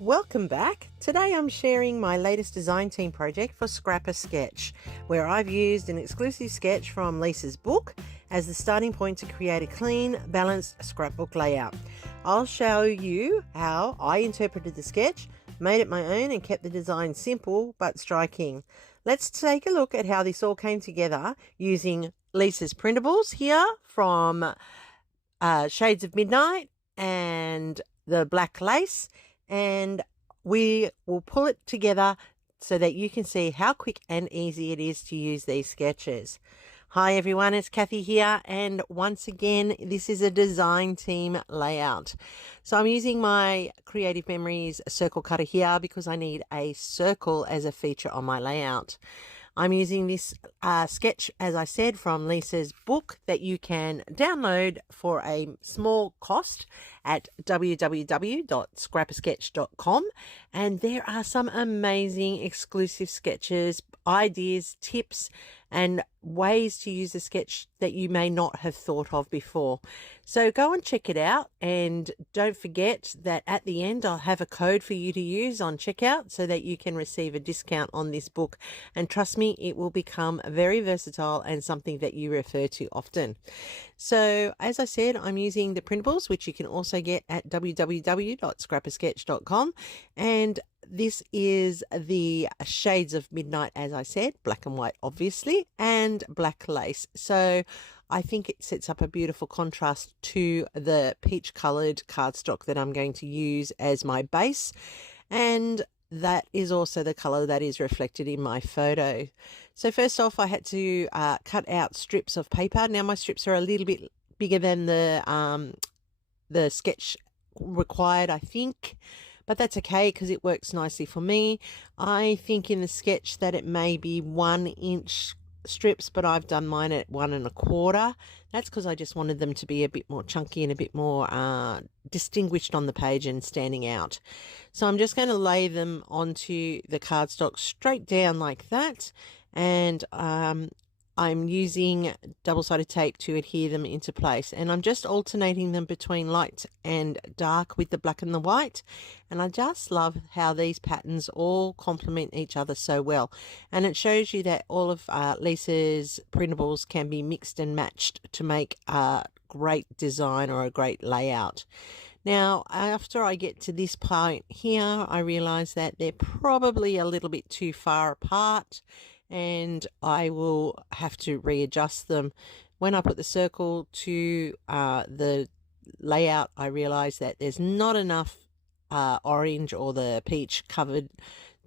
Welcome back. Today I'm sharing my latest design team project for Scrapasketch, where I've used an exclusive sketch from Lisa's book as the starting point to create a clean, balanced scrapbook layout. I'll show you how I interpreted the sketch, made it my own and kept the design simple but striking. Let's take a look at how this all came together using Lisa's printables here from Shades of Midnight and the black lace, and we will pull it together so that you can see how quick and easy it is to use these sketches. Hi everyone, it's Kathy here, and once again this is a design team layout. So I'm using my Creative Memories circle cutter here because I need a circle as a feature on my layout. I'm using this sketch, as I said, from Lisa's book that you can download for a small cost at www.scrapasketch.com, and there are some amazing exclusive sketches, ideas, tips and ways to use a sketch that you may not have thought of before. So go and check it out, and don't forget that at the end I'll have a code for you to use on checkout so that you can receive a discount on this book, and trust me, it will become very versatile and something that you refer to often. So as I said, I'm using the printables, which you can also get at www.scrapasketch.com, and this is the Shades of Midnight, as I said, black and white obviously, and black lace. So I think it sets up a beautiful contrast to the peach coloured cardstock that I'm going to use as my base, and that is also the colour that is reflected in my photo. So first off, I had to cut out strips of paper. Now my strips are a little bit bigger than the sketch required, I think, but that's okay because it works nicely for me. I think in the sketch that it may be 1 inch strips, but I've done mine at 1 1/4. That's because I just wanted them to be a bit more chunky and a bit more distinguished on the page and standing out. So I'm just going to lay them onto the cardstock straight down like that, and I'm using double-sided tape to adhere them into place, and I'm just alternating them between light and dark with the black and the white, and I just love how these patterns all complement each other so well, and it shows you that all of Lisa's printables can be mixed and matched to make a great design or a great layout. Now, after I get to this point here, I realize that they're probably a little bit too far apart, and I will have to readjust them. When I put the circle to the layout, I realized that there's not enough orange or the peach covered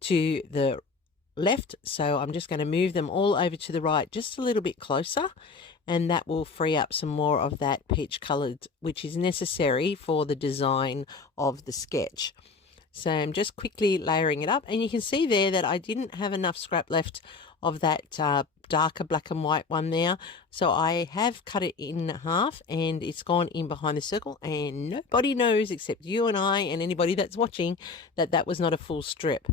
to the left, so I'm just going to move them all over to the right just a little bit closer, and that will free up some more of that peach colored, which is necessary for the design of the sketch. So I'm just quickly layering it up, and you can see there that I didn't have enough scrap left of that darker black and white one there, so I have cut it in half and it's gone in behind the circle, and nobody knows except you and I and anybody that's watching that that was not a full strip.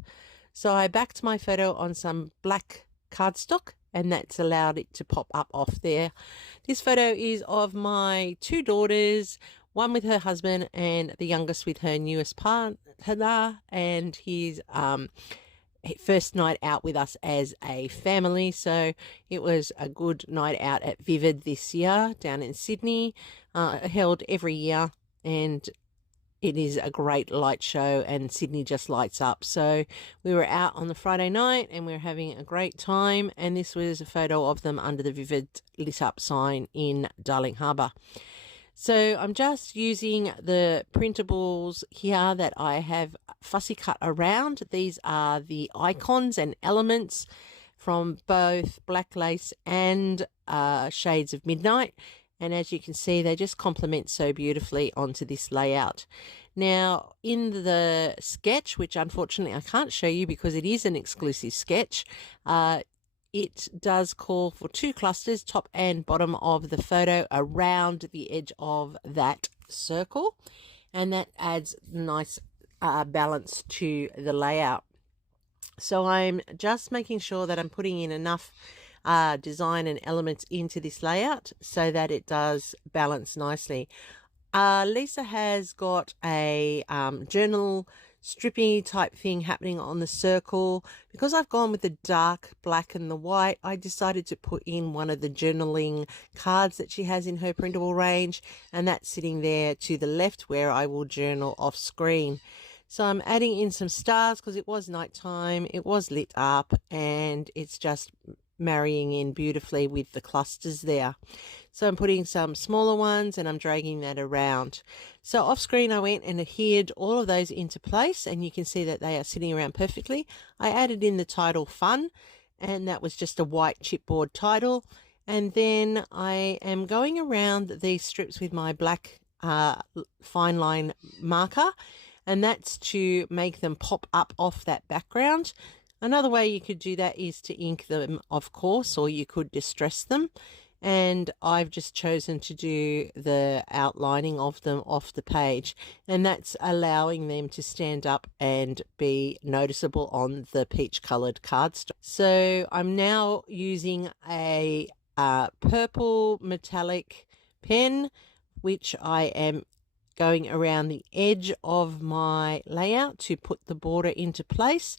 So I backed my photo on some black cardstock, and that's allowed it to pop up off there. This photo is of my 2 daughters, one with her husband and the youngest with her newest partner, and his first night out with us as a family. So it was a good night out at Vivid this year down in Sydney, held every year, and it is a great light show and Sydney just lights up. So we were out on the Friday night and we were having a great time, and this was a photo of them under the Vivid lit up sign in Darling Harbour. So I'm just using the printables here that I have fussy cut around. These are the icons and elements from both Black Lace and Shades of Midnight. And as you can see, they just complement so beautifully onto this layout. Now, in the sketch, which unfortunately I can't show you because it is an exclusive sketch, it does call for 2 clusters, top and bottom of the photo, around the edge of that circle, and that adds nice balance to the layout. So I'm just making sure that I'm putting in enough design and elements into this layout so that it does balance nicely. Lisa has got a journal strippy type thing happening on the circle. Because I've gone with the dark black and the white, I decided to put in one of the journaling cards that she has in her printable range, and that's sitting there to the left where I will journal off screen. So I'm adding in some stars because it was nighttime, it was lit up, and it's just marrying in beautifully with the clusters there. So I'm putting some smaller ones and I'm dragging that around. So off screen I went and adhered all of those into place, and you can see that they are sitting around perfectly. I added in the title Fun, and that was just a white chipboard title. And then I am going around these strips with my black fine line marker, and that's to make them pop up off that background. Another way you could do that is to ink them, of course, or you could distress them. And I've just chosen to do the outlining of them off the page, and that's allowing them to stand up and be noticeable on the peach colored cardstock. So I'm now using a purple metallic pen, which I am going around the edge of my layout to put the border into place.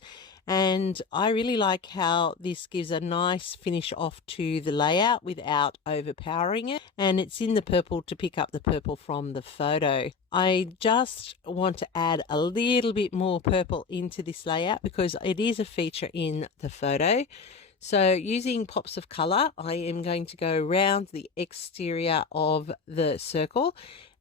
And I really like how this gives a nice finish off to the layout without overpowering it. And it's in the purple to pick up the purple from the photo. I just want to add a little bit more purple into this layout because it is a feature in the photo. So using pops of color, I am going to go around the exterior of the circle.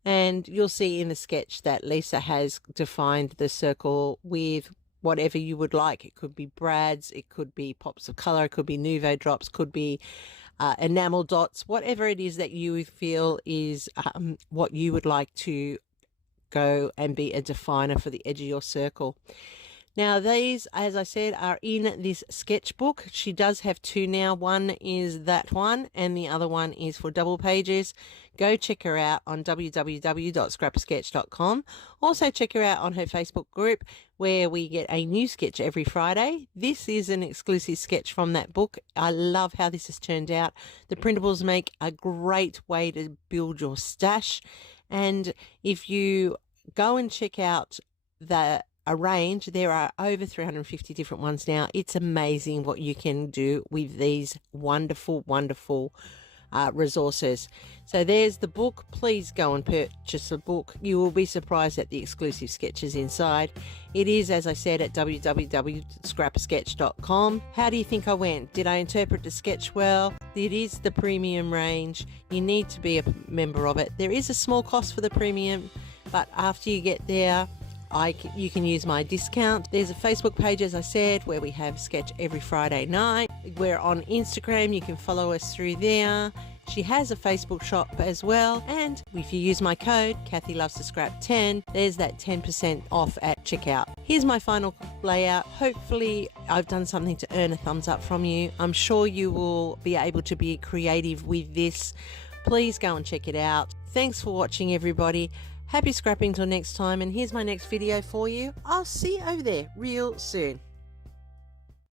And you'll see in the sketch that Lisa has defined the circle with whatever you would like. It could be brads, it could be pops of color, it could be Nuvo drops, could be enamel dots, whatever it is that you feel is what you would like to go and be a definer for the edge of your circle. Now these, as I said, are in this sketchbook. She does have two now. One is that one and the other one is for double pages. Go check her out on www.scrapasketch.com. Also check her out on her Facebook group where we get a new sketch every Friday. This is an exclusive sketch from that book. I love how this has turned out. The printables make a great way to build your stash. And if you go and check out the range, there are over 350 different ones now. It's amazing what you can do with these wonderful resources. So there's the book. Please go and purchase the book. You will be surprised at the exclusive sketches inside. It is, as I said, at www.scrapasketch.com. How do you think I went? Did I interpret the sketch well? It is the premium range. You need to be a member of it. There is a small cost for the premium, but after you get there, you can use my discount. There's a Facebook page, as I said, where we have sketch every Friday night. We're on Instagram. You can follow us through there. She has a Facebook shop as well. And if you use my code, Kathy Loves to Scrap 10, there's that 10% off at checkout. Here's my final layout. Hopefully I've done something to earn a thumbs up from you. I'm sure you will be able to be creative with this. Please go and check it out. Thanks for watching, everybody. Happy scrapping till next time, and here's my next video for you. I'll see you over there real soon.